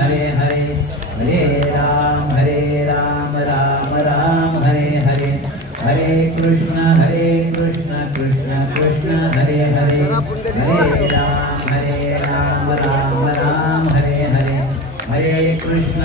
हरे हरे हरे राम राम राम हरे हरे हरे कृष्ण कृष्ण कृष्ण हरे हरे हरे राम राम हरे हरे हरे कृष्ण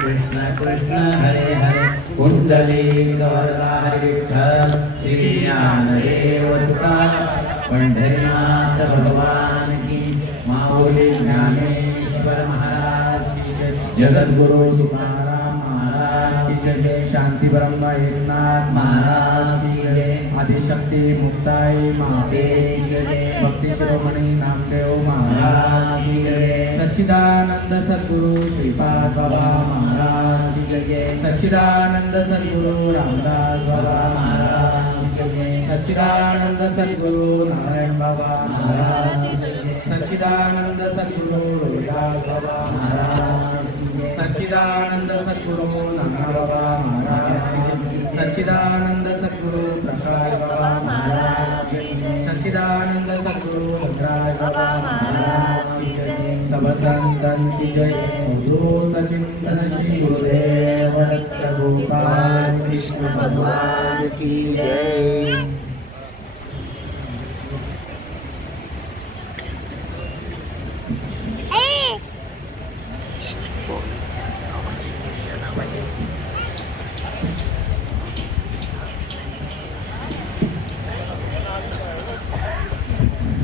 कृष्ण कृष्ण हरे हरे कुंडली गौरा हरे विठ्ठल श्री ज्ञानदेव तुकाराम पंढरीनाथ भगवान की माऊली ज्ञानेश्वर महाराज की जय। जगद्गुरु तुकाराम महाराज की जय। शांती ब्रह्म एकनाथ महाराज की जय। आदिशक्ती मुक्ताई माते की जय। भक्ती शिरोमणी नामदेव महाराज की जय। सच्चिदानंद सद्गुरु श्रीपाद बाबा महाराज की जय। सच्चिदानंद सद्गुरु रामदास बाबा महाराज की जय। सच्चिदानंद सद्गुरु नारायण बाबा महाराज की जय। सच्चिदानंद सद्गुरु रोहिदास बाबा महाराज की जय। सच्चिदानंद सद्गुरु नाना बाबा महाराज की जय। सच्चिदानंद सद्गुरु प्रकाश बाबा महाराज की जय। सच्चिदानंद सद्गुरु रुद्राज बाबा महाराज की जय। सब संतन की जय। अवधूत चिंतन श्री गुरुदेव दत्त गोपाल कृष्ण भगवान की जय।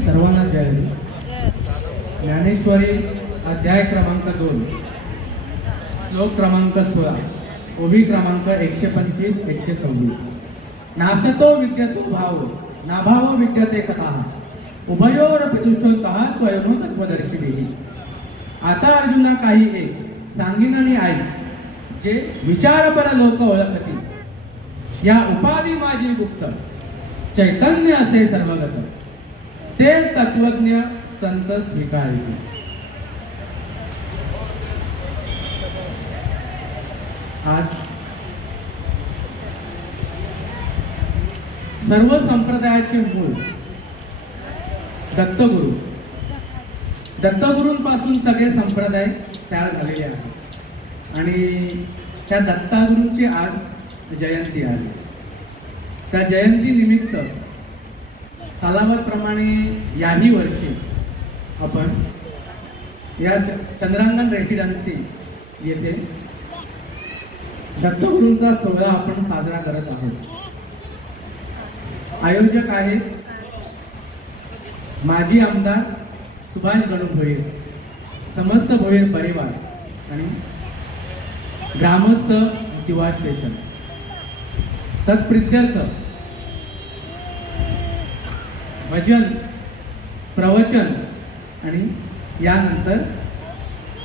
सर्वांना जय। ज्ञानेश्वरी अध्याय क्रमांक 2 श्लोक क्रमांक 16 ओवी क्रमांक 125 126। नासतो विद्यतो भाव नाभाव विद्यते सतः उभयोर पितुष्टोंतः त्वयनो तत्वदर्शिनी। आता अर्जुना काही एक सांगिननी आई जे विचारपर लोक ओळखती या उपाधी माझी गुप्त चैतन्य असे सर्वगत ते तत्वज्ञ संत स्वीकारिते। आज सर्व संप्रदायाचे मूळ दत्तगुरु दत्तगुरूंपासून सगळे संप्रदाय तयार झालेले आहेत आणि त्या दत्तगुरूंची आज जयंती आहे। त्या जयंती निमित्त सालाबादप्रमाणे याही वर्षी आपण या चंद्रांगण रेसिडेन्सी येथे दत्तगुरूंचा सोहळा आपण साजरा करत आहोत। आयोजक आहेत माजी आमदार सुभाष गणू भोईर, समस्त भोईर परिवार आणि ग्रामस्थ दिवा स्टेशन। तत्प्रित्यर्थ भजन प्रवचन आणि यानंतर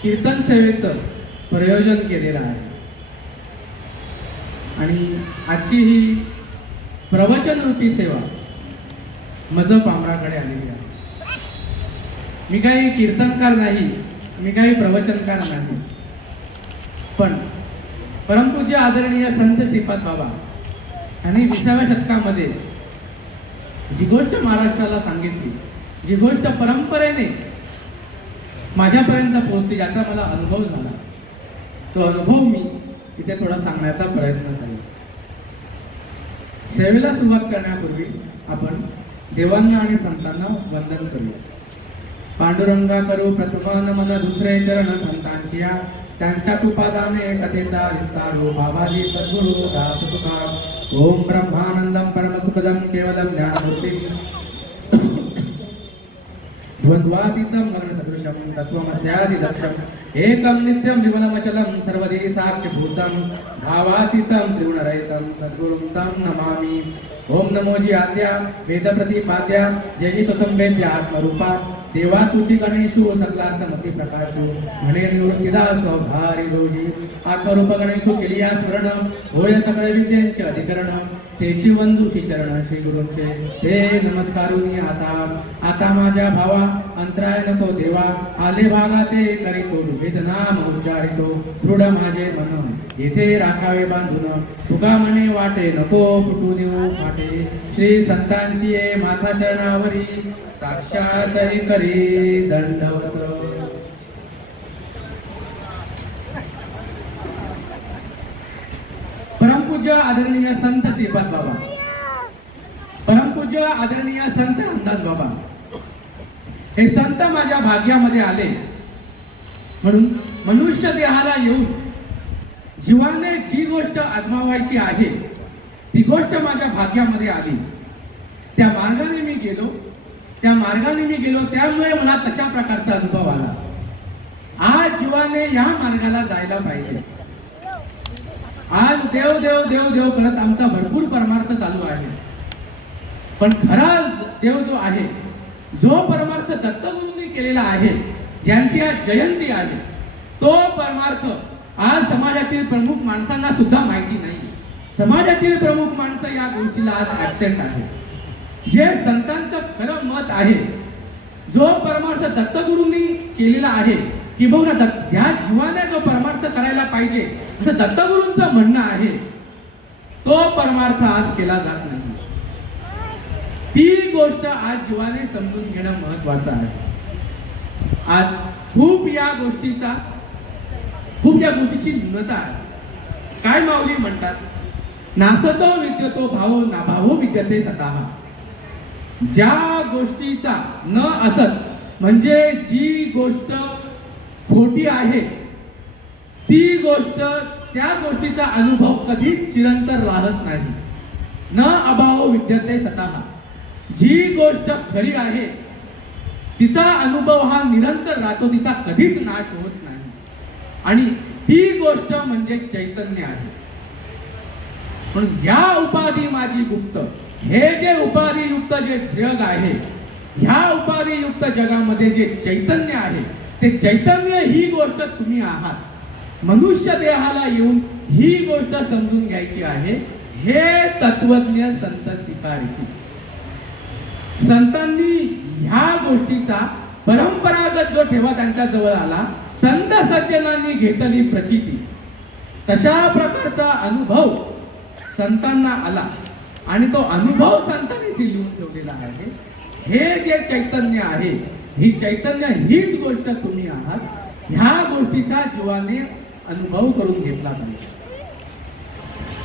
कीर्तन सेवेचं प्रयोजन केलेलं आहे आणि आजची ही प्रवचन रूपी सेवा मज पामराकडे आलेली आहे। मी काही कीर्तनकार नाही, मी काही प्रवचनकार नाही, पण परमपूज्य आदरणीय संत श्रीपाद बाबा यांनी 20व्या शतकामध्ये जी गोष्ट महाराष्ट्राला सांगितली, जी गोष्ट परंपरेने माझ्यापर्यंत पोहोचली, ज्याचा मला अनुभव झाला, तो अनुभव मी इथे थोडा सांगण्याचा प्रयत्न करेन। सेवेला सुरुवात करण्यापूर्वी आपण देवांना आणि संतांना वंदन करूया। पांडुरंगा करू प्रथम नमन दुसरे चरण संतांची या त्यांच्या कृपादाने कथेचा विस्तारो बाबाजी सद्गुरु दास तुकाराम। ओम ब्रह्मानंदम परमसुखदम केवलम ज्ञानमूर्तिं द्वंद्वातीतं गगनसदृशं तत्त्वमस्यादिलक्ष्यम् एकं नित्यं विमलमचलं सर्वदी साक्षिभूतं भावातीतं त्रिगुणरहितं सद्गुरुं तं नमामि। ओम नमोजी आद्या वेद प्रतिपाद्या जयी सुसंवेद्य आत्मरूपा देवा तुझी गणेशु सकलार्थमती प्रकाशु म्हणे निवृत्तीदास भारी जोजी आत्मरूप गणेशु केलिया स्मरण होय सकळ विद्यांचे अधिकरण तेची वंदुशी चरण श्री गुरूंचे हे नमस्कारुनी आता माझ्या भावा अंतराय नको देवा आले भागाते करीतो भेद नाम उच्चारितो दृढ माझे मन येथे राखावे बांधून तुका म्हणे वाटे नको फुटू देऊ फाटे श्री संतांची ये माथा चरणावरी साक्षात करी दंडवत। परमपूज्य आदरणीय संत श्रीपाद बाबा, परमपूज्य आदरणीय संत रामदास बाबा, हे संत माझ्या भाग्यामध्ये आले म्हणून मनुष्य देहाला येऊन जीवाने जी गोष्ट आजमावायची आहे ती गोष्ट माझ्या भाग्यामध्ये आली. त्या मार्गाने मी गेलो, त्यामुळे मला तशा प्रकारचा अनुभव आला. आज जीवाने या मार्गाला जायला पाहिजे. आज देव देव देव देव करत आमचा भरपूर परमार्थ चालू आहे, पण खरा देव जो आहे, जो परमार्थ दत्तगुरूंनी केलेला आहे, ज्यांची आज जयंती आहे, तो परमार्थ आज समाजातील प्रमुख माणसांना सुद्धा माहिती नाही. समाजातील प्रमुख माणसं या गोष्टीला आज ऍबसेंट आहे. जे संतांचं खरं मत आहे, जो परमार्थ दत्तगुरूंनी केलेला आहे, किंबहुना या जीवाने जो परमार्थ करायला पाहिजे असं दत्तगुरूंचं म्हणणं आहे, तो परमार्थ आज केला जात नाही. ती गोष्ट आज जीवाने समजून घेणं महत्वाचं आहे. आज खूप या गोष्टीची न्यूनता आहे. काय माऊली म्हणतात, नासतो विद्यतो भावो नाभावो विद्यते स्वतः. ज्या गोष्टीचा न असत म्हणजे जी गोष्ट खोटी आहे, ती गोष्ट, त्या गोष्टीचा अनुभव कधीच चिरंतर राहत नाही. न अभावो विद्यते स्वतः. जी गोष्ट खरी आहे तिचा अनुभव हा निरंतर राहतो, तिचा कधीच नाश होत नाही. आणि ती गोष्ट म्हणजे चैतन्य आहे. म्हणून या उपाधी माझी गुप्त, हे जे उपाधियुक्त जे जग आहे, ह्या उपाधियुक्त जगामध्ये जे चैतन्य आहे, ते चैतन्य ही गोष्ट तुम्ही आहात. मनुष्य देहाला येऊन ही गोष्ट समजून घ्यायची आहे. हे तत्वज्ञ संत स्वीकारतील. संतांनी ह्या गोष्टीचा परंपरागत जो ठेवा त्यांच्या जवळ आला, संत सज्जनांनी घेतली प्रचिती, तशा प्रकारचा अनुभव संतांना आला आणि तो अनुभव संतांनी लिहून ठेवलेला आहे. हे जे चैतन्य आहे, ही चैतन्य हीच गोष्ट तुम्ही आहात. ह्या गोष्टीचा जीवाने अनुभव करून घेतला पाहिजे.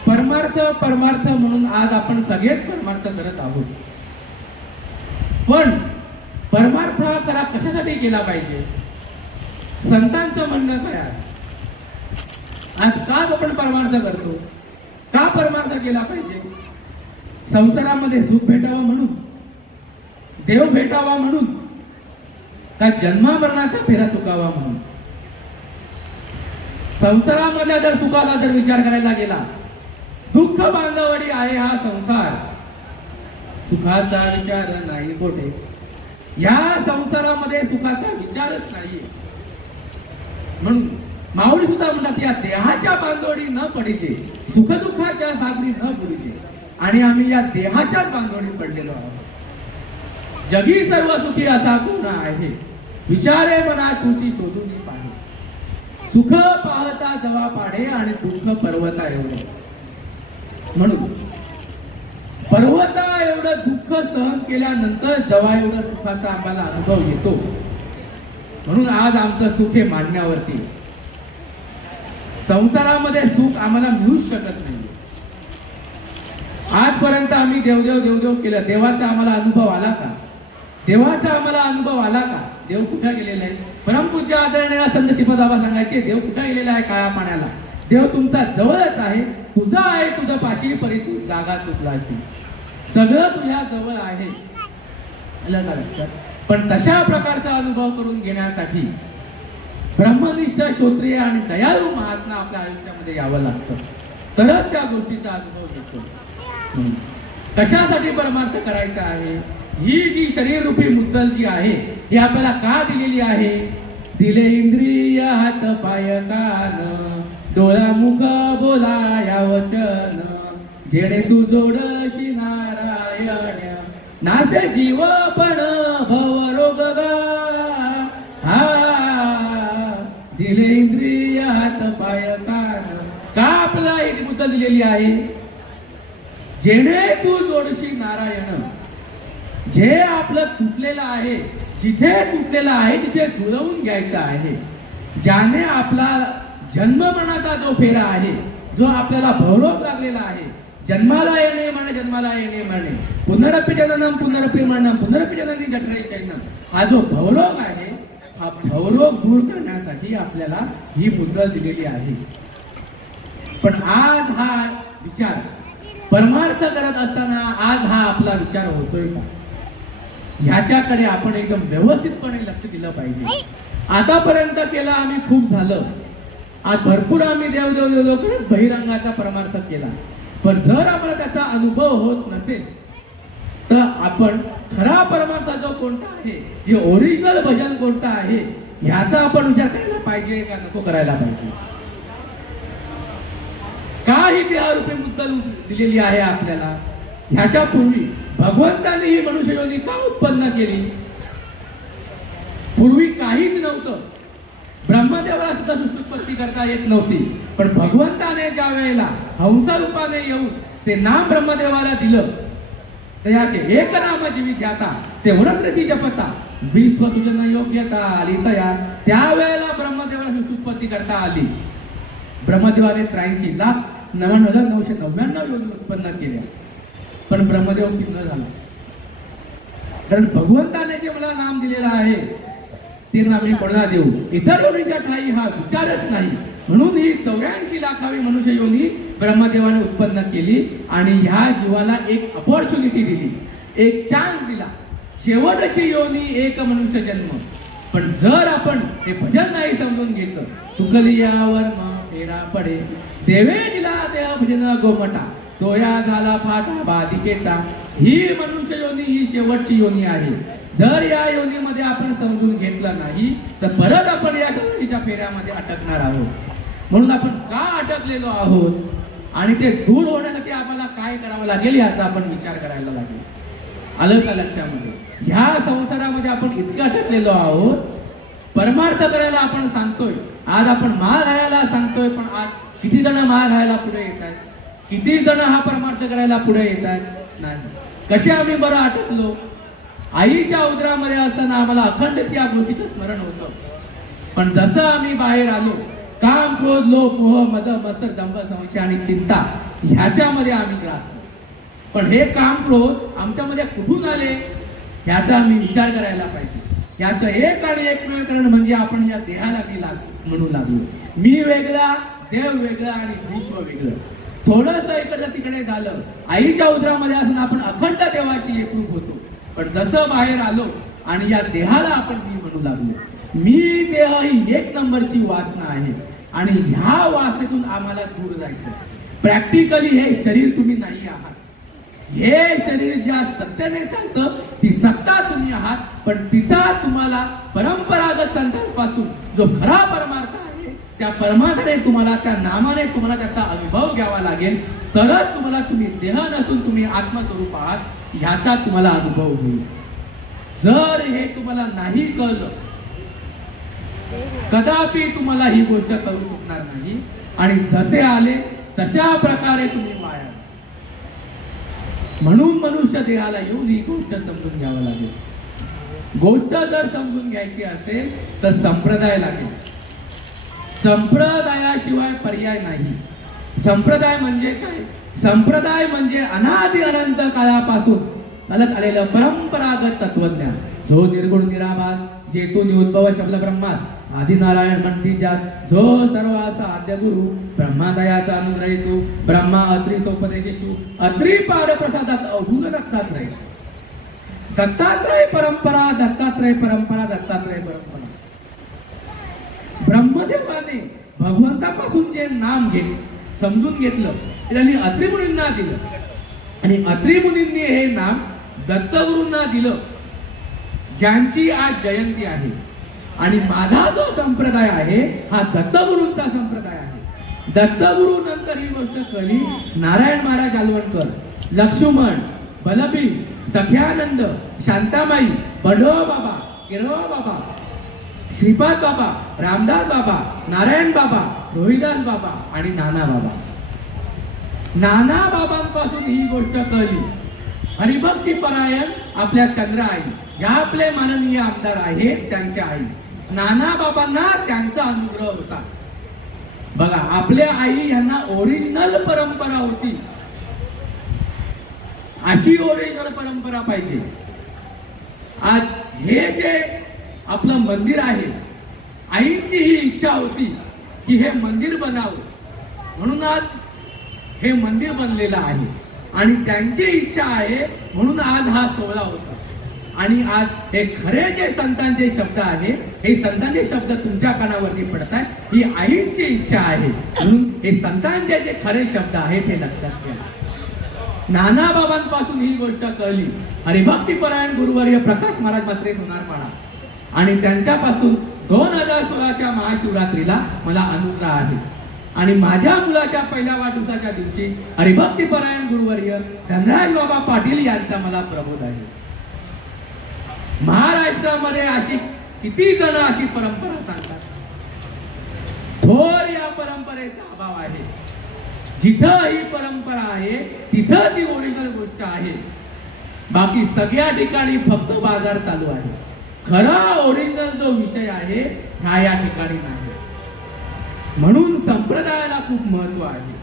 परमार्थ परमार्थ म्हणून आज आपण सगळेच परमार्थ करत आहोत, पण परमार्थ हा खरा कशासाठी केला पाहिजे? संतांचं म्हणणं काय आहे? आज का आपण परमार्थ करतो? का परमार्थ केला पाहिजे? संसारामध्ये सुख भेटावं म्हणून, देव भेटावा म्हणून, का जन्मामरणाचा फेरा चुकावा म्हणून? संसारामधल्या जर सुखाचा जर विचार करायला गेला, दुःख बांधवडी आहे हा संसार, सुखाचा विचार नाही कोठे. या संसारामध्ये सुखाचा विचारच नाहीये. म्हणून माऊली सुद्धा म्हणतात, या देहाच्या बांधवडी न पडीचे, सुखदुःखाच्या सागरी न बुडीचे. आणि आम्ही या देहाच्याच बांधवडी पडलेलो आहोत. जगी सर्व सुखी असा कोण आहे, विचारे मना तुझी शोधून पाहे. सुख पाहता जवा पाढे आणि दुःख पर्वता एवढे. म्हणून पर्वता एवढं दुःख सहन केल्यानंतर जेव्हा एवढं सुखाचा आम्हाला अनुभव येतो, म्हणून आज आमचं सुख हे मांडण्यावरती. संसारामध्ये सुख आम्हाला मिळूच शकत नाही. आजपर्यंत आम्ही देवदेव देवदेव केलं, देवाचा आम्हाला अनुभव आला का? देवाचा आम्हाला अनुभव आला का? देव कुठे गेलेला आहे? परमपूज्य आदरणीय संत श्रीपाद बाबा सांगायचे, देव कुठे गेलेला आहे? काळ्या पाण्याला. देव तुमचा जवळच आहे, तुझा आहे तुझं पाशी, परी तू जागा चुकलाशी. सगळं तुझ्या जवळ आहे. पण तशा प्रकारचा अनुभव करून घेण्यासाठी ब्रह्मनिष्ठ, श्रोत्रिय आणि दयाळू महात्मा आपल्या आयुष्यामध्ये यावं लागतं, तरच त्या गोष्टीचा अनुभव येतो. कशासाठी परमार्थ करायचा आहे? ही जी शरीर रूपी मुद्दल जी आहे, ही आपल्याला का दिलेली आहे? दिले इंद्रिय हात पाय कान, डोळा मुख बोला या वचन, जेणे तू जोडशी नारायण, नासे जीव पण भव रोग हा. दिले इंद्रिय हात पाय कान, का आपला ही मुद्दल दिलेली आहे? जेणे तू जोडशी नारायण. जे आपलं तुटलेलं आहे, जिथे तुटलेलं आहे तिथे जुळवून घ्यायचं आहे. ज्याने आपला जन्ममरणाचा जो फेरा आहे जो आपल्याला भवरोग लागलेला आहे, जन्माला येणे मरणे, जन्माला येणे मरणे, पुनरपि जननम पुनरपि मरणम पुनरपि जननी जठरे शयनम, हा जो भवरोग आहे, हा भवरोग दूर करण्यासाठी आपल्याला ही मुद्रा दिलेली आहे. पण आज हा विचार परमार्थ करत असताना आज हा आपला विचार होतोय का, ह्याच्याकडे आपण एकदम व्यवस्थितपणे लक्ष दिलं पाहिजे. आतापर्यंत केलं आम्ही खूप झालं, आज भरपूर आम्ही देव करत बहिरंगाचा परमार्थ केला, पण जर आपल्याला त्याचा अनुभव होत नसेल तर आपण खरा परमार्थ जो कोणता आहे, जे ओरिजिनल भजन कोणतं आहे, ह्याचा आपण विचार करायला पाहिजे का नको करायला पाहिजे. का ही देहरूपी मुद्दल दिलेली आहे आपल्याला, ह्याच्या पूर्वी भगवंताने ही मनुष्य योनी का उत्पन्न केली. पूर्वी काहीच नव्हतं, ब्रह्मदेवाला सुद्धा सृष्टी करता येत नव्हती, पण भगवंताने ज्या वेळेला हंस रूपाने येऊन ते नाम ब्रह्मदेवाला दिलं, त्याचे एक नाम जीवित ध्याता ते वनप्रती जपता विश्वसुजन योग्यता आली तया, त्यावेळेला ब्रह्मदेवाला सृष्टी करता आली. ब्रह्मदेवाने 83,99,999 योनी उत्पन्न केल्या, पण ब्रह्मदेव किती झाला, कारण भगवंताने जे मला नाम दिलेलं आहे ते नाम मी कोणाला देऊ, इतर योनीच्या ठाई हा विचारच नाही. म्हणून ही 84 लाखावी मनुष्य योनी ब्रह्मदेवाने उत्पन्न केली आणि ह्या जीवाला एक अपॉर्च्युनिटी दिली, एक चान्स दिला, शेवटची योनी एक मनुष्य जन्म. पण जर आपण हे भजन नाही समजून घेतलं, चुकली यावर फेरा पडे, देवे दिला देह भजन गोमटा, तोया झाला फाटा बाधिकेचा. ही मनुष्य योनी ही शेवटची योनी आहे. जर या योनीमध्ये आपण समजून घेतलं नाही तर परत आपण या गवळीच्या फेऱ्यामध्ये अटकणार आहोत. म्हणून आपण का अटकलेलो आहोत आणि ते दूर होण्यासाठी आम्हाला काय करावं लागेल याचा आपण विचार करायला लागेल. आलं का लक्षामध्ये? ह्या संसारामध्ये आपण इतकं अटकलेलो आहोत, परमार्थ करायला आपण सांगतोय, आज आपण माळ घालायला सांगतोय, पण आज किती जण माळ घालायला पुढे येत आहेत, किती जण हा परमार्थ करायला पुढे येत आहेत नाही. कसे आम्ही बरं अटकलो, आईच्या उदरामध्ये असताना आम्हाला अखंड त्या गोष्टीचं स्मरण होतं, पण जसं आम्ही बाहेर आलो, काम क्रोध लोभ मोह मद मत्सर दंभ संशय आणि चिंता ह्याच्यामध्ये आम्ही ग्रासलो. पण हे काम क्रोध आमच्यामध्ये कुठून आले ह्याचा आम्ही विचार करायला पाहिजे. याचं एक आणि एकमेव कारण म्हणजे आपण या देहाला मी म्हणू लागलो. मी वेगळा, देव वेगळा आणि विश्व वेगळं. थोडंसं इकडचं तिकडे झालं, आईच्या उदरामध्ये असताना आपण अखंड देवाशी एकरूप होतो, पण जसं बाहेर आलो आणि या देहाला आपण मी म्हणू लागलो. मी देह ही एक नंबरची वासना आहे आणि ह्या वासनेतून आम्हाला दूर जायचं. प्रॅक्टिकली हे शरीर तुम्ही नाही आहात, हे शरीर ज्या सत्याने चालतं ती सत्ता तुम्ही आहात, पण तिचा तुम्हाला परंपरागत संतांपासून जो खरा परमार्थ आहे त्या परमार्थाने तुम्हाला, त्या नामाने तुम्हाला त्याचा अनुभव घ्यावा लागेल, तरच तुम्हाला तुम्ही देह नसून तुम्ही आत्मस्वरूप आहात ह्याचा तुम्हाला अनुभव होईल. जर हे तुम्हाला नाही कळलं, कदापि तुम्हाला ही गोष्ट करू शकणार नाही आणि जसे आले तशा प्रकारे तुम्ही वाया. म्हणून मनुष्य देहाला येऊन ही गोष्ट समजून घ्यावं लागेल. गोष्ट जर समजून घ्यायची असेल तर संप्रदाय लागेल. संप्रदायाशिवाय पर्याय नाही. संप्रदाय म्हणजे काय? संप्रदाय म्हणजे अनादि अनंत काळापासून चालत आलेलं परंपरागत तत्वज्ञान, जो निर्गुण निराभास, जेतून उद्भव शब्द ब्रह्मास, आदि नारायण म्हणती जास, जो सर्वाचा आद्य गुरु, ब्रह्मादयाचा अनुग्रहितो, ब्रह्मा अत्री सोपदेशेषु, अत्री पाद प्रसादात अवधूत दत्तात्रय. दत्तात्रय परंपरा, दत्तात्रय परंपरा, दत्तात्रय परंपरा. ब्रह्मदेवाने भगवंतापासून जे नाम समजून घेतलं त्यांनी अत्री मुनींना दिलं आणि अत्री मुनींनी हे नाम दत्तगुरूंना दिलं, ज्यांची आज जयंती आहे. आणि माझा जो संप्रदाय आहे हा दत्तगुरूंचा संप्रदाय आहे. दत्तगुरू नंतर ही गोष्ट कळली. नारायण महाराज आलवणकर, लक्ष्मण, बलबीर, सख्यानंद, शांतामाई, बंडोबा बाबा, किरवा बाबा, श्रीपाद बाबा, रामदास बाबा, नारायण बाबा, रोहिदास बाबा आणि नाना बाबा. नाना बाबांपासून ही गोष्ट कळली. हरिभक्ती परायण आपल्या चंद्र आई, ज्या आपले माननीय आमदार आहेत त्यांच्या आई, नाना बाबांना त्यांचा अनुग्रह होता. बघा, आपल्या आई यांना ओरिजिनल परंपरा होती, अशी ओरिजिनल परंपरा पाहिजे. आज हे जे आपलं मंदिर आहे, आईची ही इच्छा होती की हे मंदिर बनावं, म्हणून आज हे मंदिर बनलेलं आहे. आणि त्यांची इच्छा आहे म्हणून आज हा सोहळा होता. आणि आज हे खरे जे संतांचे शब्द आहे, हे संतांचे शब्द तुमच्या कानावरती पडत आहे, ही आईची इच्छा आहे. म्हणून हे संतांचे जे खरे शब्द आहेत हे लक्षात घ्या. नानाबाबांपासून ही गोष्ट कळली. हरिभक्तीपरायण गुरुवर्य प्रकाश महाराज म्हात्रे सोनारपाडा, आणि त्यांच्यापासून 2016च्या महाशिवरात्रीला मला अनुग्रह आहे. आणि माझ्या मुलाच्या पहिल्या वाढदिवसाच्या दिवशी हरिभक्तीपरायण गुरुवर्य धनराज बाबा पाटील यांचा मला प्रबोध आहे. महाराष्ट्रामध्ये अशी किती जण अशी परंपरा सांगतात, थोर या परंपरेचा अभाव आहे. जिथं ही परंपरा आहे तिथं ती ओरिजिनल गोष्ट आहे. बाकी सगळ्या ठिकाणी फक्त बाजार चालू आहे. खरा ओरिजिनल जो विषय आहे हा या ठिकाणी नाही. म्हणून संप्रदायाला खूप महत्व आहे.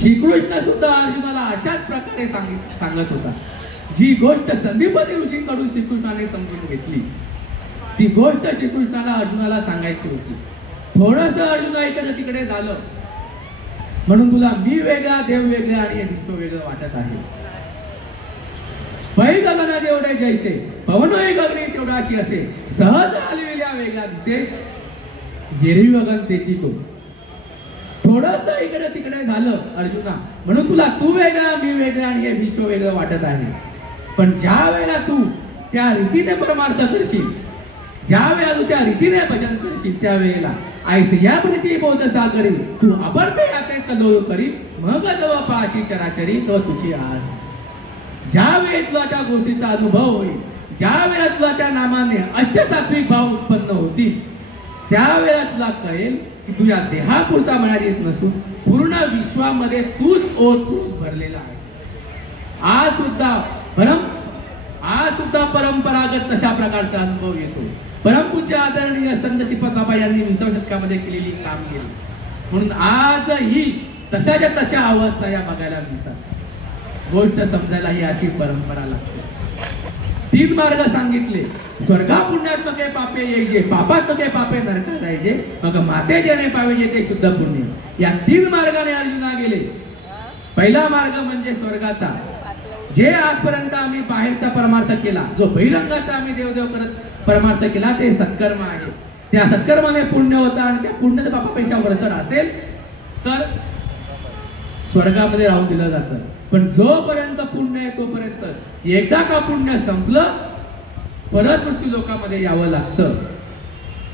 श्रीकृष्ण सुद्धा अर्जुनाला अशाच प्रकारे सांगत होता. जी गोष्ट संदीपती ऋषींकडून श्रीकृष्णाने समजून घेतली, ती गोष्ट श्रीकृष्णाला अर्जुनाला सांगायची होती. थोडस अर्जुना इकडे तिकडे झालं म्हणून तुला मी वेगळा, देव वेगळा आणि हे विश्व वेगळं वाटत आहे. पै गगना जेवढे जैसे पवनही गगनी तेवढाशी असे, सहज हलविल्या वेगळा दिसे, हिरवी गगन तेची तो. थोडस इकडे तिकडे झालं अर्जुना म्हणून तुला तू वेगळा, मी वेगळा आणि हे विश्व वेगळं वाटत आहे. पण ज्या वेळेला तू त्या रीतीने परमार्थ करशील, ज्या वेळेला तू त्या रीतीने भजन करशील, त्या वेळेला ऐकया प्रीती बोध सागरी तू अपर्पेयाचे कलोल करी, मग जव पाशी चराचरी तो तुझी आस. ज्या वेळेला तुला त्या गोष्टीचा अनुभव होईल, ज्या वेळेला तुला त्या नामाने अष्टसात्विक भाव उत्पन्न होतील, त्यावेळेला तुला कळेल की तुझ्या देहापुरता मिळाली येत नसून पूर्ण विश्वामध्ये तूच ओतप्रोत भरलेला आहे. आज सुद्धा परंपरागत तशा प्रकारचा अनुभव येतो. परमपूज्य आदरणीय संत श्रीपाद बाबा यांनी 20व्या शतकामध्ये केलेली कामगिरी, म्हणून आजही तशाच्या तशा अवस्था या बघायला मिळतात. गोष्ट समजायला ही अशी परंपरा लागते. 3 मार्ग सांगितले. स्वर्गा पुण्यात्मके पापे येईजे, पापात्मके पापे नरका जायचे, मग माते जेणे पावेजे ते शुद्ध पुण्य. या 3 मार्गाने अर्जुना गेले. पहिला मार्ग म्हणजे स्वर्गाचा. जे आजपर्यंत आम्ही बाहेरचा परमार्थ केला, जो बहिरंगाचा आम्ही देवदेव करत परमार्थ केला, ते सत्कर्म आहे. त्या सत्कर्माने पुण्य होता आणि त्या पुण्य पापापेक्षा वरचढ असेल तर स्वर्गामध्ये राहून दिलं जातं. पण जोपर्यंत पुण्य आहे तोपर्यंत, एकदा का पुण्य संपलं परत मृत्यू लोकांमध्ये यावं लागतं.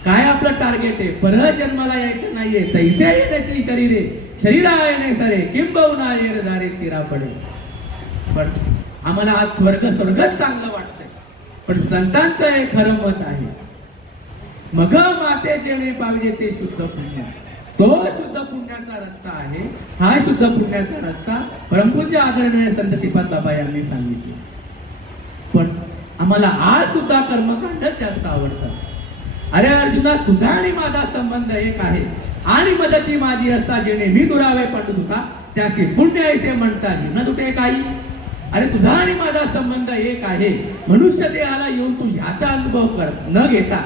काय आपलं टार्गेट आहे? परत जन्माला यायचं नाहीये. तैसे येण्याची शरीरे शरीरा येणे सरे किंबहुना येर दारे चिरा पडे. पण आम्हाला आज स्वर्गच चांगलं वाटतंय, पण संतांचं हे खरं मत आहे. मग माते जेणे पाविजे ते शुद्ध पुण्य. तो शुद्ध पुण्याचा रस्ता आहे. हा शुद्ध पुण्याचा रस्ता परमपूज्य आदरणीय संत श्रीपाद बाबा यांनी सांगितले. पण आम्हाला आज सुद्धा कर्मकांडच जास्त आवडतं. अरे अर्जुना, तुझा आणि माझा संबंध एक आहे. आणि मदची माझी असता जेणे मी दुरावे पंडित होता, त्याचे पुण्य ऐसे म्हणता जीवन तुटे काही. अरे तुझा आणि माझा संबंध एक आहे. मनुष्य देहाला येऊन तू याचा अनुभव कर न घेता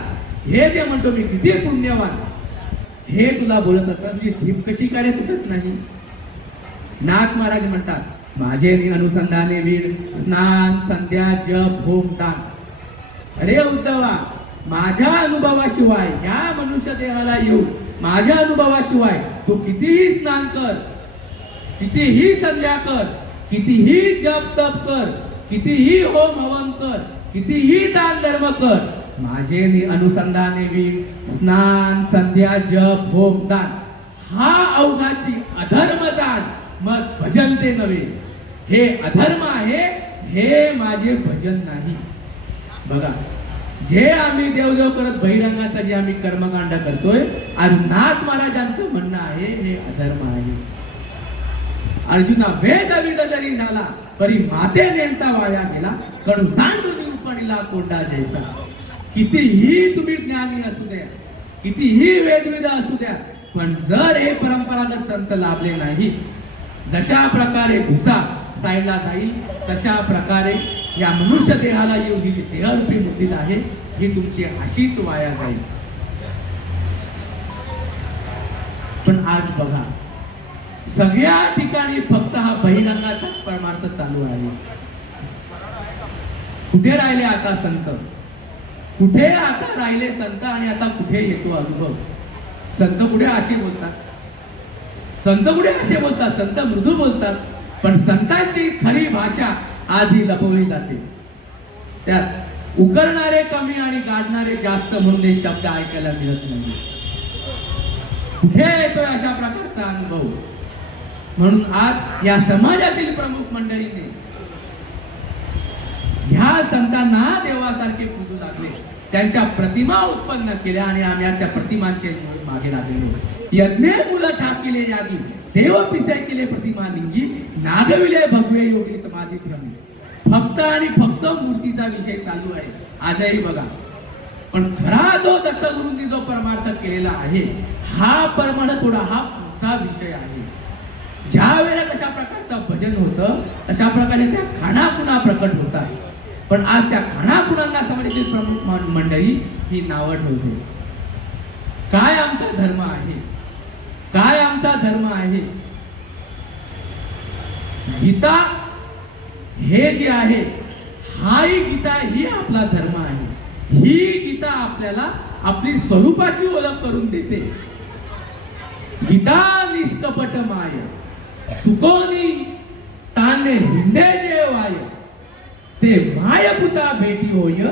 हे जे म्हणतो मी किती पुण्यवान, हे तुला बोलत असतात. तुझी जीभ कशी काय तुटत नाही? नाथ महाराज म्हणतात, माझे अनुसंधाने वीड स्नान संध्या जप होम दान. अरे उद्धवा, माझ्या अनुभवाशिवाय या मनुष्य देहाला येऊन माझ्या अनुभवाशिवाय तू कितीही स्नान कर, कितीही संध्या कर, कितीही जप तप कर, कितीही होम हवन कर, कितीही दान धर्म कर, माझे अनुसंधाने वीड स्नान संध्या जप होम दान हा अवघाची अधर्म जाण, मग भजन ते नव्हे. हे अधर्म आहे, हे माझे भजन नाही. बघा, जे आम्ही देवदेव करत बहिरंगाचा जे आम्ही कर्मकांड करतोय, आज नाथ महाराजांचं म्हणणं आहे हे अधर्म आहे. अर्जुना, वेद विद जरी झाला तरी माते नेमता वाया गेला, कडू सांडून निरूपणीला कोंडा जैसा. कितीही तुम्ही ज्ञानी असू द्या, कितीही वेदविद असू द्या, पण जर हे परंपरागत संत लाभले नाही, जशा प्रकारे भुसा साईडला जाईल तशा प्रकारे या मनुष्य देहाला येऊन ही देहरूपी मुद्दित आहे ही तुमची अशीच वाया जाईल. पण आज बघा सगळ्या ठिकाणी फक्त हा बहिरंगाचाच परमार्थ चालू आहे. कुठे राहिले आता संत? कुठे आता राहिले संत? आणि आता कुठे येतो अनुभव? संत कुठे असे बोलतात, संत कुठे असे बोलतात, संत मृदू बोलतात, पण संतांची खरी भाषा आज ही लपवली जाते. त्यात उकरणारे कमी आणि गाडणारे जास्त म्हणून हे शब्द ऐकायला मिळत नाही. कुठे येतोय अशा प्रकारचा अनुभव? म्हणून आज या समाजातील प्रमुख मंडळीने ह्या संतांना देवासारखे पूजू लागले, त्यांच्या प्रतिमा उत्पन्न केल्या आणि आम्ही त्या प्रतिमांचे मागे लागलेलो. यज्ञ मुलं ठाकिले यागी देव पिसे केले प्रतिमा लिंगी नागविले भगवे योगी समाधी भ्रमी. फक्त आणि फक्त मूर्तीचा विषय चालू आहे आजही बघा. पण खरा जो दत्तगुरूंनी जो परमार्थ केलेला आहे हा परमार्थ थोडा हा पुढचा विषय आहे. ज्या वेळेला तशा प्रकारचं भजन होतं तशा प्रकारे त्या खाणाखुणा प्रकट होतात. पण आज त्या खाणाखुणांना समाजातील प्रमुख मंडळी ही नावं ठेवते. काय आमचा धर्म आहे? काय आमचा धर्म आहे? गीता हे जे आहे हाही गीता ही आपला धर्म आहे. ही गीता आपल्याला आपली स्वरूपाची ओळख करून देते. गीता निष्कपट माय चुकोनी ताने हिंडे जे वाय ते मायपुता भेटी होय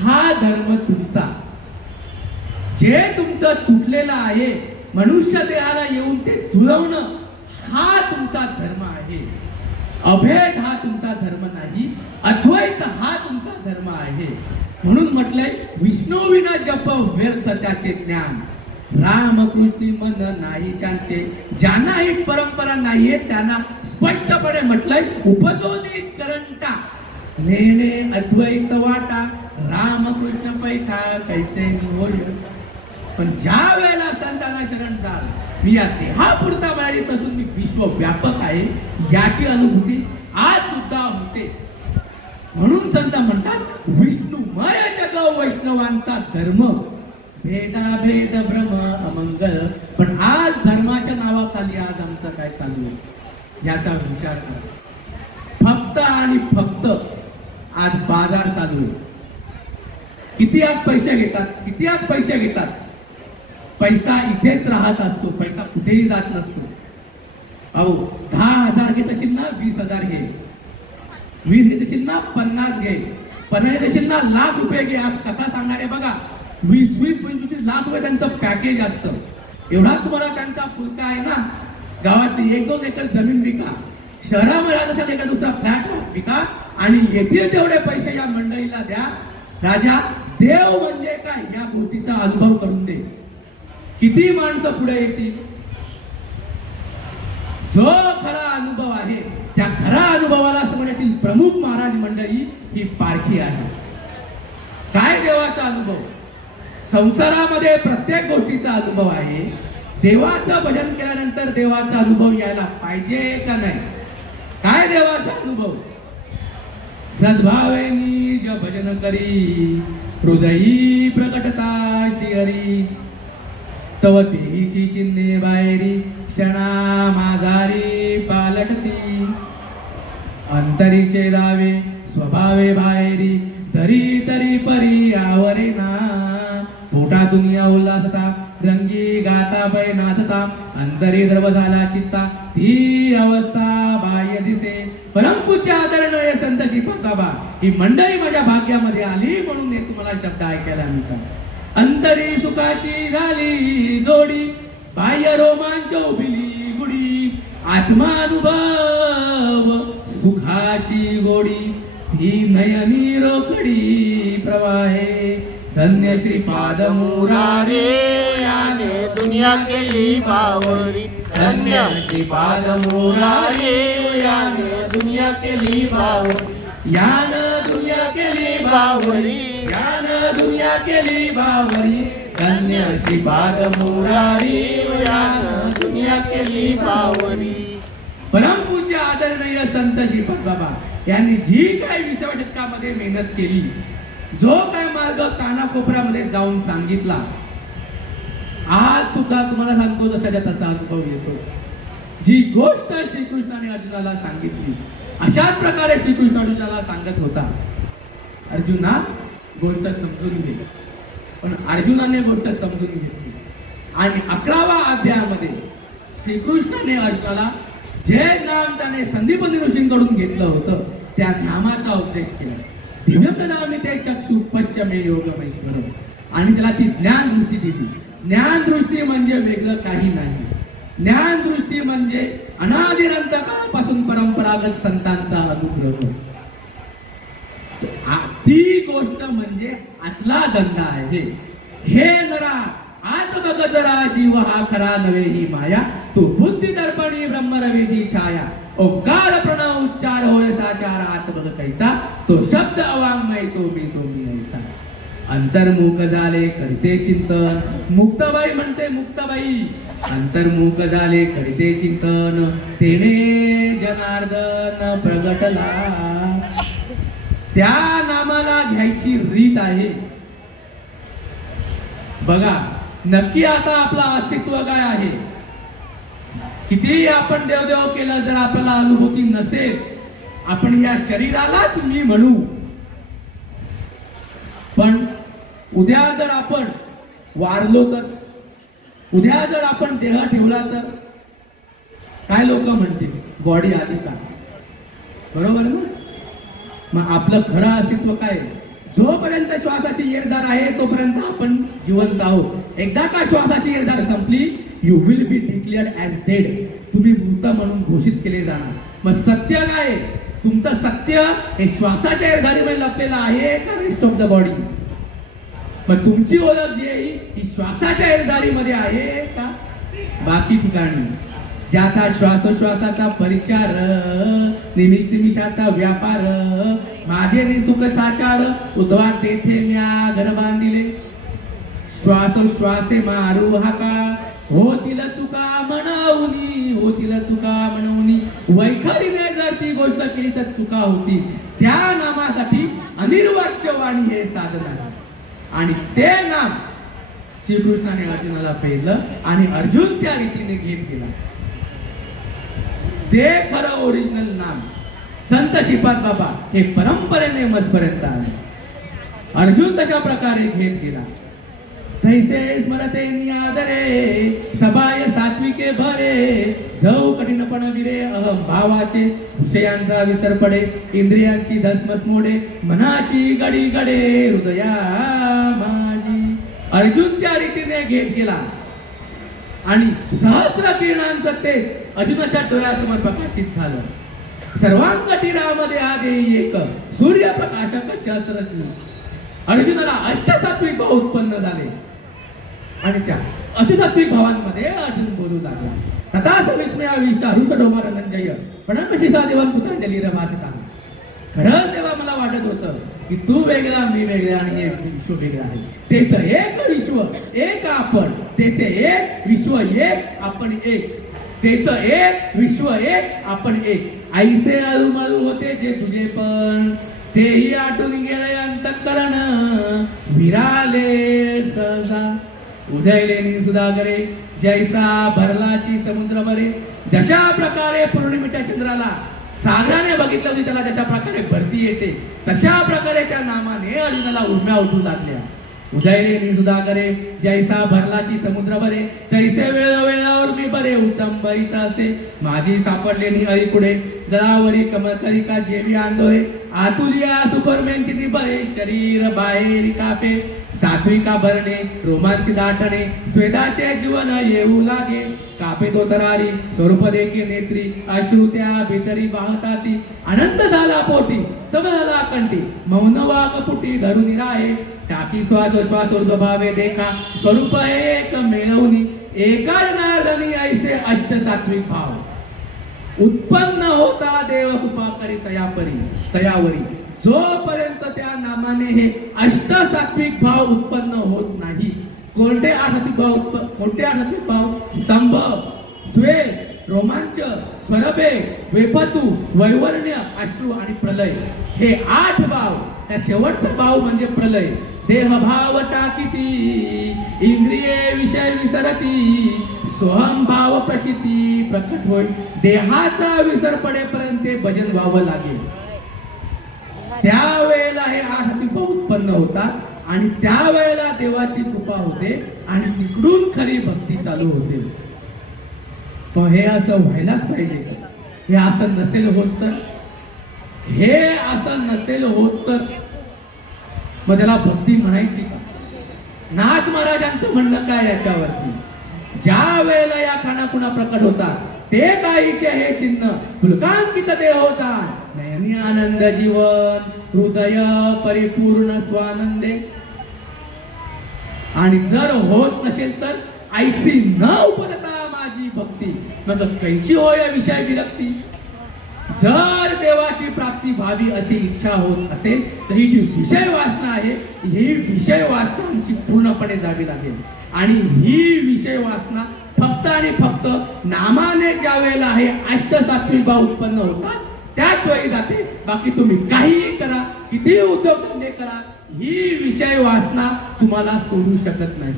हा धर्म तुमचा. जे तुमचं तुटलेलं आहे मनुष्य देहाला येऊन ते जुळवणं हा तुमचा धर्म आहे. अभेद हा तुमचा धर्म नाही, अद्वैत हा तुमचा धर्म आहे. म्हणून म्हटलंय विष्णू विना जप व्यर्थ त्याचे ज्ञान, रामकृष्ण मन नाही ज्यांचे, ज्यांना ही परंपरा नाहीये त्यांना स्पष्टपणे म्हटलंय उपजोनी करंटा नेणे अद्वैत वाटा, रामकृष्ण पैठा कैसे होय. पण ज्या वेळेला संतांना शरण जाल, मी या देहापुरता मर्यादित असून मी विश्वव्यापक आहे याची अनुभूती आज सुद्धा होते. म्हणून संत म्हणतात विष्णुमय जग वैष्णवांचा धर्म, भेदाभेद भ्रम अमंगल. पण आज धर्माच्या नावाखाली आज आमचं काय चालू आहे याचा विचार करा. फक्त आणि फक्त आज बाजार चालू आहे. किती आज पैसे घेतात, किती आज पैसे घेतात. पैसा इथेच राहत असतो, पैसा कुठेही जात नसतो. अहो 10,000 घेत असेल ना 20,000 घे, 20 घेत असेल ना 50 घे, 50 घेत असेल ना लाख रुपये घे. आज कथा सांगणारे बघा 20-25 लाख रुपये त्यांचं पॅकेज असतं. एवढा तुम्हाला त्यांचा फुलका आहे ना. गावातली 1-2 एकर जमीन विका, शहरामध्ये असेल एका दुसरा फ्लॅट विका आणि येथील तेवढे पैसे या मंडळीला द्या. राजा देव म्हणजे काय या गोष्टीचा अनुभव करून दे. किती माणसं पुढे येतील. जो खरा अनुभव आहे त्या खरा अनुभवाला समाजातील प्रमुख महाराज मंडळी ही पारखी आहे. काय देवाचा अनुभव? संसारामध्ये प्रत्येक गोष्टीचा अनुभव आहे. देवाचं भजन केल्यानंतर देवाचा अनुभव यायला पाहिजे का नाही? काय देवाचा अनुभव? सद्भावे निज भजन करी हृदयी प्रकटता हरी, तव तेची चिन्हे बाहेरी क्षणा माझारी पालटती. अंतरीचे दावे स्वभावे बाहेरी धरी तरी परी आवरेना. पोटा दुनिया उल्हासता रंगी गाता पै नाचता, अंतरी द्रव झाला चित्ता ती अवस्था बाह्य दिसे. परमपूज्य आदरणीय संत श्रीपादबाबा ही मंडळी माझ्या भाग्यामध्ये आली म्हणून हे तुम्हाला शब्द ऐकायला मिळतात. अंतरी सुखाची झाली जोडी, बाह्य रोमांच उभिली गुडी. आत्मानुभव सुखाची गोडी ही नयनी रोकडी प्रवाहे. धन्य श्रीपाद मुरारे याने दुनिया केली बावरी, धन्य श्रीपाद मुरारे याने दुनिया केली बावरी. यान दुनिया के केली बावरी ज्ञान दुनिया केली बावरी धन्य श्रीपाद मुरारी यानं दुनिया केली बावरी. परमपूज्य आदरणीय संत श्रीपाद बाबा यांनी जी काही 20व्या शतकामध्ये मेहनत केली, जो काय मार्ग कानाकोपऱ्यामध्ये जाऊन सांगितला, आज सुद्धा तुम्हाला सांगतो तसाच्या तसा अनुभव येतो. जी गोष्ट श्रीकृष्णाने अर्जुनाला सांगितली अशाच प्रकारे श्रीकृष्ण अर्जुनाला सांगत होता. अर्जुना गोष्ट समजून घे. पण अर्जुनाने गोष्ट समजून घेतली आणि 11व्या अध्यायामध्ये श्रीकृष्णाने अर्जुनाला जे नाम त्याने संदीपनी ऋषींकडून घेतलं होतं त्या नामाचा उपदेश केला. दिव्यप्रदामी ते चक्षु पश्चिमे योगमेश्वर आणि त्याला ती ज्ञान दृष्टी दिली. ज्ञान दृष्टी म्हणजे वेगळं काही नाही. ज्ञान दृष्टी म्हणजे अनादिरंत काळापासून परंपरागत संतांचा अनुग्रह. ती गोष्ट म्हणजे आतला गंधा आहे. हे नरा आत बघ जरा जीव हा खरा नव्हे ही माया, तो बुद्धी दर्पणी ब्रह्मरवीची छाया, ओंकार प्रणव उच्चार होय साचार, आत बघ कैचा तो शब्द अवांगमय तो मी ऐसा. अंतर्मुख झाले करते चिंतन, मुक्ताबाई म्हणते मुक्ताबाई, अंतर्मुख झाले करते चिंतन, तेने जनार्दन प्रगटला. त्या नामाला घ्यायची रीत आहे. बघा नक्की आता आपलं अस्तित्व काय आहे. कितीही आपण देवदेव केलं, जर आपल्याला अनुभूती नसेल, आपण या शरीरालाच मी म्हणू. पण उद्या जर आपण वारलो तर, उद्या जर आपण देह ठेवला तर काय लोक म्हणतील, बॉडी आली का? बरोबर ना? मग आपलं खरं अस्तित्व काय? जोपर्यंत श्वासाची येरदार आहे तोपर्यंत आपण जिवंत आहोत. एकदा का श्वासाची येरदार संपली, you will be declared as dead. तुम्ही मृत म्हणून घोषित केले जाणार. मग सत्य काय? तुमचं सत्य हे श्वासाच्या येरदारीमध्ये लपलेलं आहे का रेस्ट ऑफ द बॉडी? मग तुमची ओळख जी आहे ही श्वासाच्या येरदारीमध्ये आहे का बाकी ठिकाणी? ज्याचा श्वासोश्वासाचा परिचार, निमिष निमिषाचा व्यापार, माझे निसुख साचार, उद्वा तेथे म्या घर बांधिले. श्वासोश्वासे मारू हाका, होतील चुका म्हणूनी, होतील चुका म्हणूनी. वैखरीने जर ती गोष्ट केली तर चुका होती. त्या नामासाठी अनिर्वाच्य वाणी हे साधन आहे. आणि ते नाम श्रीकृष्णाने अर्जुनाला पेरलं आणि अर्जुन त्या रीतीने घेत गेला. ते खरं ओरिजिनल नाम संत श्रीपाद बाबा हे परंपरेने मजपर्यंत आले. अर्जुन तशा प्रकारे घेत गेला. तैसे स्मरते नियादरे, सबाय सात्विके भरे, जाऊ कठीणपण विरे, अहम भावाचे विषयांचा विसर पडे, इंद्रियांची धसमस मोडे, मनाची गडी गडे, हृदया माझी. अर्जुन त्या रीतीने घेत गेला आणि सहस्र किरणांचं तेज अर्जुनाच्या डोळ्यासमोर प्रकाशित झालं. सर्वांग टीरामध्ये आदे एक सूर्यप्रकाशक शस्त्रश्री. अर्जुनाला अष्टसात्विक भाव उत्पन्न झाले आणि त्या अतिसात्विक भावांमध्ये अर्जुन बोलू लागला. तथा सविस्मयाविष्टा रुच डोमार नंजय प्रणमशिसा देवन पुतांजली रभाषका. खरंच तेव्हा मला वाटत होतं की तू वेगळा मी वेगळा आणि हे विश्व वेगळं आहे. तेथे एक विश्व एक आपण, तेथे एक विश्व एक आपण एक, तेथ एक विश्व एक आपण एक. ऐसे आळूमाळू होते जे तुझे पण, तेही आटून गेले अंतःकरण, विराले सहजा उदयलेनी सुधागरे, जैसा भरलाची समुद्र भरे. जशा प्रकारे पौर्णिमेच्या चंद्राला सागराने बघितलं होती, त्याला जशा प्रकारे भरती येते, तशा प्रकारे त्या नामाने अर्जुनाला उर्म्या उठू लागल्या. उदयलेनी सुधागरे, जैसा भरलाची समुद्र भरे, तैसे वेळोवेळावर मी बरे उचंबरित असे. माझी सापडलेली अळीकुडे, जळावरी कमरकरिका जेवी आंदोळे, आतुलिया सुकर्मेंची ती बरे, शरीर बाहेर कापे. सात्विका भरणे, रोमांची दाटणे, स्वेदाचे जीवन येऊ लागे. कापे तो तरारी, स्वरूप देखी नेत्री, अश्रू त्या भीतरी वाहताती. आनंद झाला पोटी, समजला कंठी, मौन वाक पुटी धरून राहे. टाकी श्वासोश्वास ऊर्ध्वभावे देखा, स्वरूप एक मिळवणी. एका जनार्दनी ऐसे अष्ट सात्विक भाव उत्पन्न होता, देव कृपा करी तयावरी. जोपर्यंत त्या नामाने हे अष्टसात्विक भाव उत्पन्न होत नाही. कोणते आध्यात्मिक भाव? स्तंभ, स्वेद, रोमांच, स्वरभेद, वेपतू, वैवर्ण्य, अश्रू आणि प्रलय. हे 8 भाव. त्या शेवटचा भाव म्हणजे प्रलय. देहभाव टाकीती, इंद्रिये विषय विसरती, सोहम भाव प्रचिती प्रकट होय. देहाचा विसर पडेपर्यंत ते भजन व्हावं लागेल. त्यावेळेला हे 8 आध्यात्मिक भाव उत्पन्न होतात आणि त्यावेळेला देवाची कृपा होते आणि तिकडून खरी भक्ती चालू होते. पण हे असं व्हायलाच पाहिजे. हे असं नसेल होत तर, हे असं नसेल होत तर मग त्याला भक्ती म्हणायची का? नाथ महाराजांचं म्हणणं काय याच्यावरती? ज्या वेळेला या खाणाखुणा प्रकट होतात ते काहीचे हे चिन्ह फुलकांकित देहोचा नयनी आनंद जीवन हृदय परिपूर्ण स्वानंदे. आणि जर होत नसेल तर ऐसी न उपजता माझी भक्ती मग कैची होय विषय विरक्ती. जर देवाची प्राप्ती व्हावी अशी इच्छा होत असेल तर ही जी विषय वासना आहे ही विषय वासनांची पूर्णपणे जावी लागेल. आणि ही विषय वासना फक्त आणि फक्त नामाने ज्या वेळेला हे अष्टसात्विक भाव उत्पन्न होतात त्याच वेळी जाते. बाकी तुम्ही काहीही करा, किती उद्योगधंदे करा, ही विषय वासना तुम्हाला सोडू शकत नाही.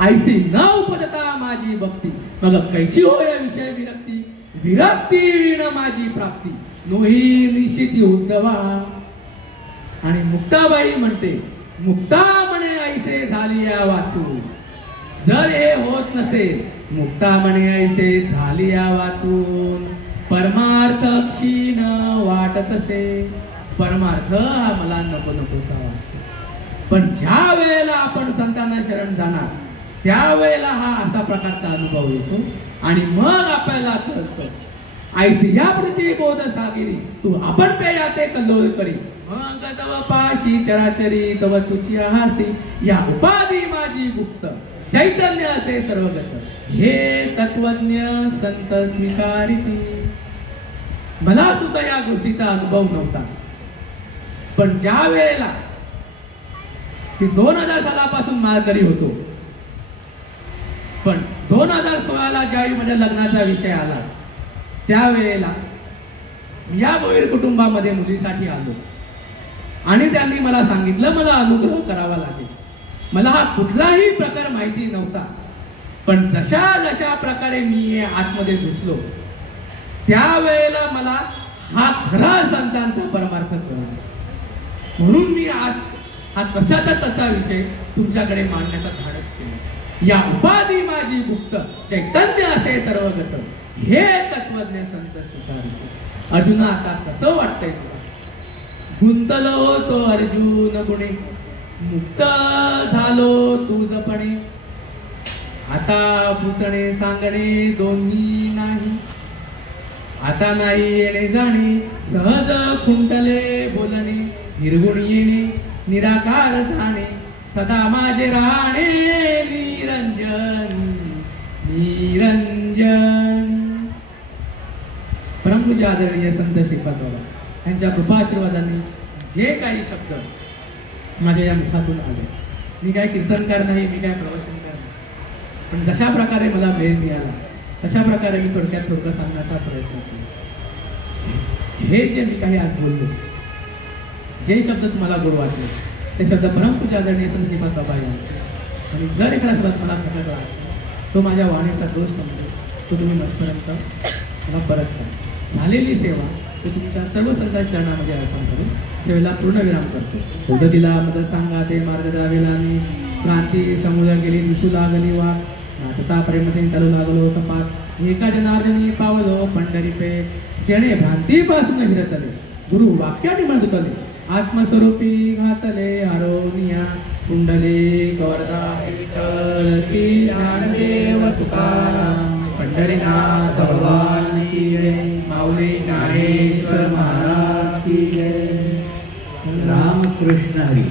ऐसी न उपजता माझी भक्ती मग कैची होय विषय विरक्ती. विरक्ती विण माझी प्राप्ती नोही निशिती उद्धवा. आणि मुक्ताबाई म्हणते, मुक्ता म्हणे ऐसे झाली या वाचू. जर हे होत नसेल, मुक्ता म्हणे ऐसे झाली या वाचून. परमार्थ क्षीण वाटत असे. परमार्थ हा मला नको नकोसा वाटतो. पण ज्या वेळेला आपण संतांना शरण जाणार त्यावेळेला हा असा प्रकारचा अनुभव येतो आणि मग आपल्याला कळतं ऐसी या प्रती गोद सागिरी तू आपण पेयाते कल्लोळ करी. मग तव पाशी चराचरी तव तुझी हासी या उपाधी माझी गुप्त चैतन्य असे सर्वगत हे तत्वज्ञ संत स्वीकारिती. मला सुद्धा या गोष्टीचा अनुभव नव्हता. पण ज्या वेळेला 2000 सालापासून माळकरी होतो, पण 2016ला ज्यावेळी माझ्या लग्नाचा विषय आला त्यावेळेला या भोईर कुटुंबामध्ये मुलीसाठी आलो आणि त्यांनी मला सांगितलं मला अनुग्रह करावा लागेल. मला हा कुठलाही प्रकार माहिती नव्हता. पण जशा जशा प्रकारे मी आतमध्ये घुसलो त्यावेळेला मला हा खरा संतांचा परमार्थ कळला. म्हणून मी आज हा कशाचा तसा विषय तुमच्याकडे मांडण्याचा धाडस केला. या उपाधी माझी गुप्त चैतन्य असे सर्वगत हे तत्वज्ञ संत स्वीकारिते. अर्जुना आता कसं वाटतंय तुला? गुंतलो तो अर्जुन गुणे मुक्त झालो तुझपणे. आता पुसणे सांगणे दोन्ही नाही. आता नाही येणे जाणे सहज खुंटले बोलणे. निर्गुण येणे निराकार जाणे सदा माझे राहणे निरंजन निरंजन. परमपूज्य आदरणीय संत श्रीपाद बाबा यांच्या कृपाशीर्वादाने जे काही शब्द माझ्या या मुखातून आले, मी काय कीर्तनकार नाही, मी काय प्रवचनकार नाही, पण जशा प्रकारे मला वेळ मिळाला तशा प्रकारे मी थोडक्यात थोडकं सांगण्याचा प्रयत्न केला. हे जे मी काही आज बोललो, जे शब्द तुम्हाला गोड वाटले ते शब्द परमपूज्य आदरणीय संत श्रीपाद बाबा यांचे. आणि जर एखादा शब्द मला खटकला तो माझ्या वाणीचा दोष समजेल, तो तुम्ही मजपर्यंत मला परत करा. झालेली सेवा ते तुमच्या सर्व संतांच्या चरणामध्ये अर्पण करून सेवेला पूर्णविराम करतो. उदतीला मदत सांगा ते मार्ग दावेला मी क्रांती समुद्र गेली दिसू लागली वा तथा प्रेमते चालू लागलो सपात एका जनार्दनी पावलो पंढरी पे जेणे भ्रांतीपासून हिरतले गुरु वाक्याने म्हणतले आत्मस्वरूपी घातले आरोनिया कुंडले गौरदा विठ्ठल श्री ज्ञानदेव तुकाराम पंढरीनाथ भगवान की जय. माऊली ज्ञानेश्वर महाराज की जय. रामकृष्ण हरी.